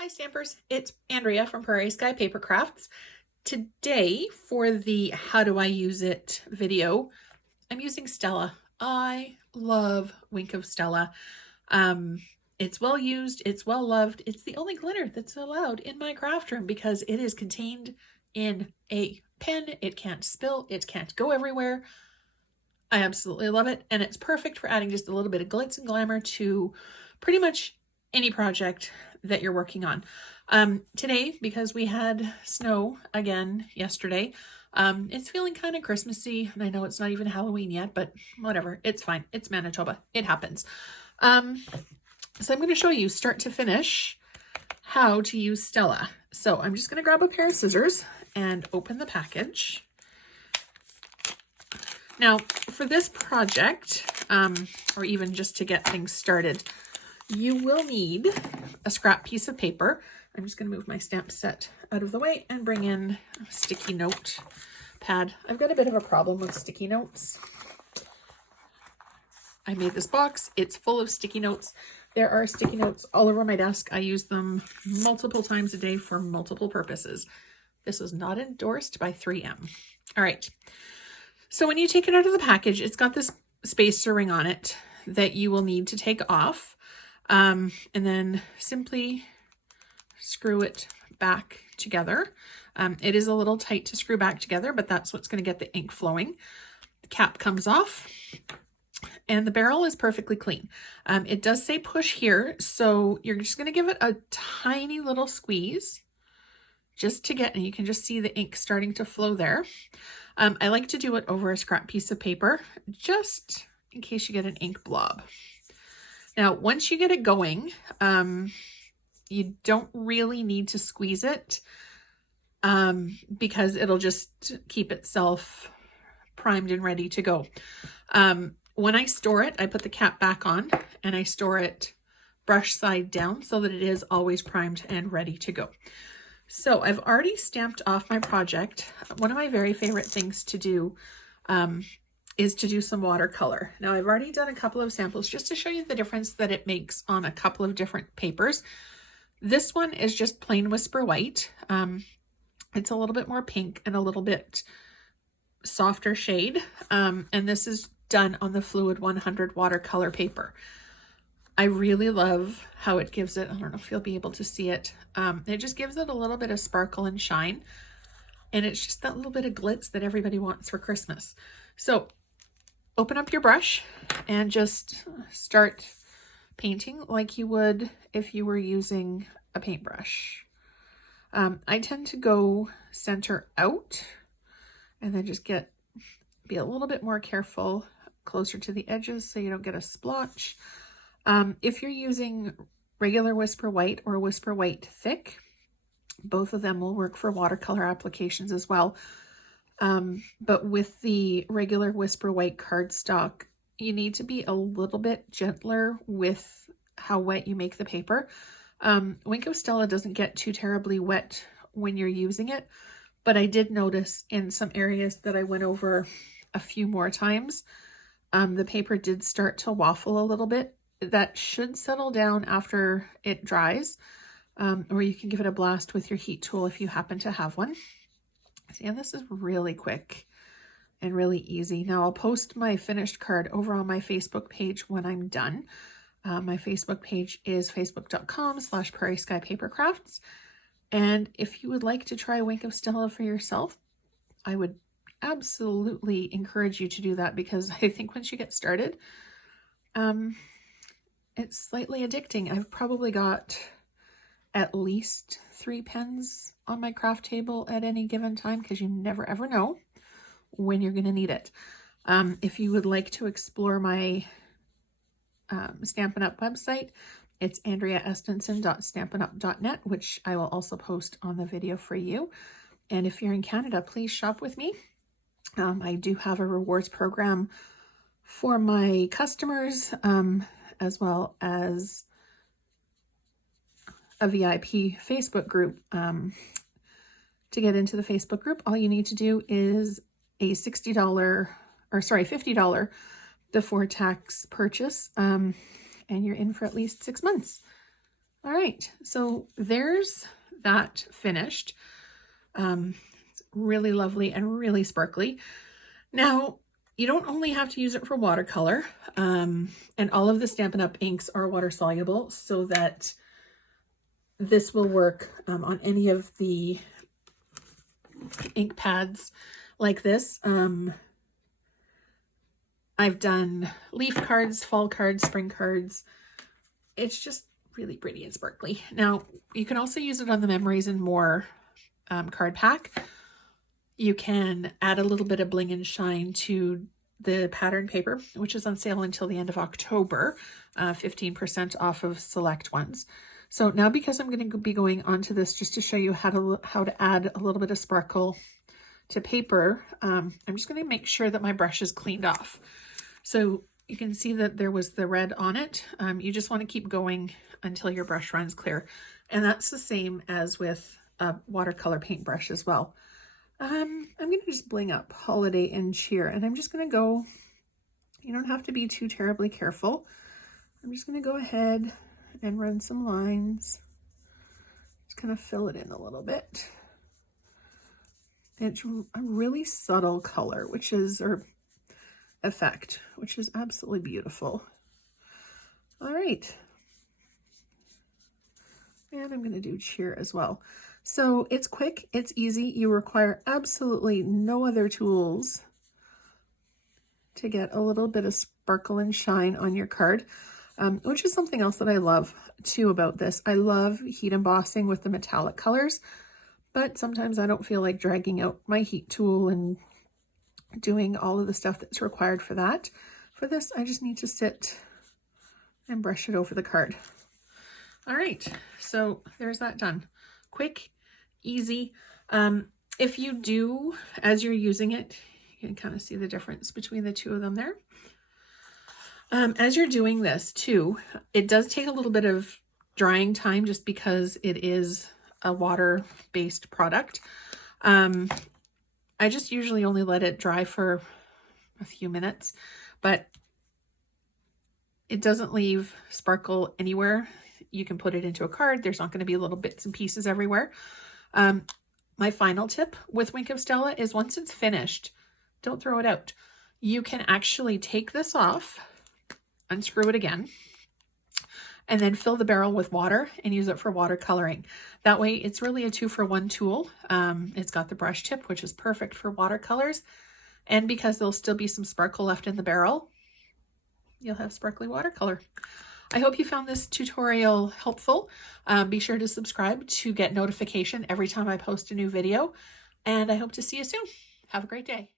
Hi Stampers, it's Andrea from Prairie Sky Paper Crafts. Today for the how do I use it video, I'm using Stella. I love Wink of Stella. It's well used, it's well loved. It's the only glitter that's allowed in my craft room because it is contained in a pen. It can't spill, it can't go everywhere. I absolutely love it, and it's perfect for adding just a little bit of glitz and glamour to pretty much any project that you're working on. Today, because we had snow again yesterday, it's feeling kind of Christmassy, and I know it's not even Halloween yet, but whatever, it's fine. It's Manitoba. It happens. So I'm going to show you start to finish how to use Stella. So I'm just going to grab a pair of scissors and open the package. Now, for this project, or even just to get things started, you will need a scrap piece of paper. I'm just going to move my stamp set out of the way and bring in a sticky note pad. I've got a bit of a problem with sticky notes. I made this box. It's full of sticky notes. There are sticky notes all over my desk. I use them multiple times a day for multiple purposes. This was not endorsed by 3M. All right. So when you take it out of the package, it's got this spacer ring on it that you will need to take off, and then simply screw it back together. It is a little tight to screw back together, but that's what's going to get the ink flowing. The cap comes off, and the barrel is perfectly clean. It does say push here, so you're just going to give it a tiny little squeeze just to get, and you can just see the ink starting to flow there. I like to do it over a scrap piece of paper, just in case you get an ink blob. Now, once you get it going, you don't really need to squeeze it because it'll just keep itself primed and ready to go. When I store it, I put the cap back on and I store it brush side down so that it is always primed and ready to go. So I've already stamped off my project. One of my very favorite things to do is to do some watercolor. Now I've already done a couple of samples just to show you the difference that it makes on a couple of different papers. This one is just plain Whisper White. It's a little bit more pink and a little bit softer shade. And this is done on the Fluid 100 watercolor paper. I really love how it gives it, I don't know if you'll be able to see it. It just gives it a little bit of sparkle and shine. And it's just that little bit of glitz that everybody wants for Christmas. So open up your brush and just start painting like you would if you were using a paintbrush. I tend to go center out and then just be a little bit more careful closer to the edges so you don't get a splotch. If you're using regular Whisper White or Whisper White Thick, both of them will work for watercolor applications as well. But with the regular Whisper White cardstock, you need to be a little bit gentler with how wet you make the paper. Wink of Stella doesn't get too terribly wet when you're using it, but I did notice in some areas that I went over a few more times, the paper did start to waffle a little bit. That should settle down after it dries, or you can give it a blast with your heat tool if you happen to have one. And this is really quick and really easy. Now I'll post my finished card over on my Facebook page when I'm done. My Facebook page is facebook.com/Prairie Sky Paper Crafts. And if you would like to try Wink of Stella for yourself, I would absolutely encourage you to do that because I think once you get started, it's slightly addicting. I've probably got at least 3 pens on my craft table at any given time because you never ever know when you're going to need it. If you would like to explore my Stampin' Up website, it's andreaestensen.stampinup.net, which I will also post on the video for you. And if you're in Canada, please shop with me. I do have a rewards program for my customers, as well as a VIP Facebook group. To get into the Facebook group, all you need to do is a $50 before tax purchase, and you're in for at least 6 months. All right, so there's that finished. It's really lovely and really sparkly. Now, you don't only have to use it for watercolor, and all of the Stampin' Up! Inks are water soluble, so that this will work on any of the ink pads like this. I've done leaf cards, fall cards, spring cards. It's just really pretty and sparkly. Now, you can also use it on the Memories and More card pack. You can add a little bit of bling and shine to the pattern paper, which is on sale until the end of October, 15% off of select ones. So now, because I'm going to be going onto this just to show you how to add a little bit of sparkle to paper, I'm just going to make sure that my brush is cleaned off. So you can see that there was the red on it. You just want to keep going until your brush runs clear. And that's the same as with a watercolor paintbrush as well. I'm going to just bling up Holiday and Cheer, and I'm just going to go, you don't have to be too terribly careful. I'm just going to go ahead and run some lines. Just kind of fill it in a little bit. It's a really subtle color, or effect, which is absolutely beautiful. All right. And I'm going to do Cheer as well. So it's quick, it's easy. You require absolutely no other tools to get a little bit of sparkle and shine on your card, which is something else that I love too about this. I love heat embossing with the metallic colors, but sometimes I don't feel like dragging out my heat tool and doing all of the stuff that's required for that. For this, I just need to sit and brush it over the card. All right, so there's that done. Quick, easy. If you do, as you're using it, you can kind of see the difference between the two of them there. As you're doing this too, it does take a little bit of drying time just because it is a water-based product. I just usually only let it dry for a few minutes, but it doesn't leave sparkle anywhere. You can put it into a card. There's not going to be little bits and pieces everywhere. My final tip with Wink of Stella is once it's finished, don't throw it out. You can actually take this off, unscrew it again, and then fill the barrel with water and use it for watercoloring. That way it's really a 2-for-1 tool. It's got the brush tip, which is perfect for watercolors. And because there'll still be some sparkle left in the barrel, you'll have sparkly watercolor. I hope you found this tutorial helpful. Be sure to subscribe to get notification every time I post a new video. And I hope to see you soon. Have a great day.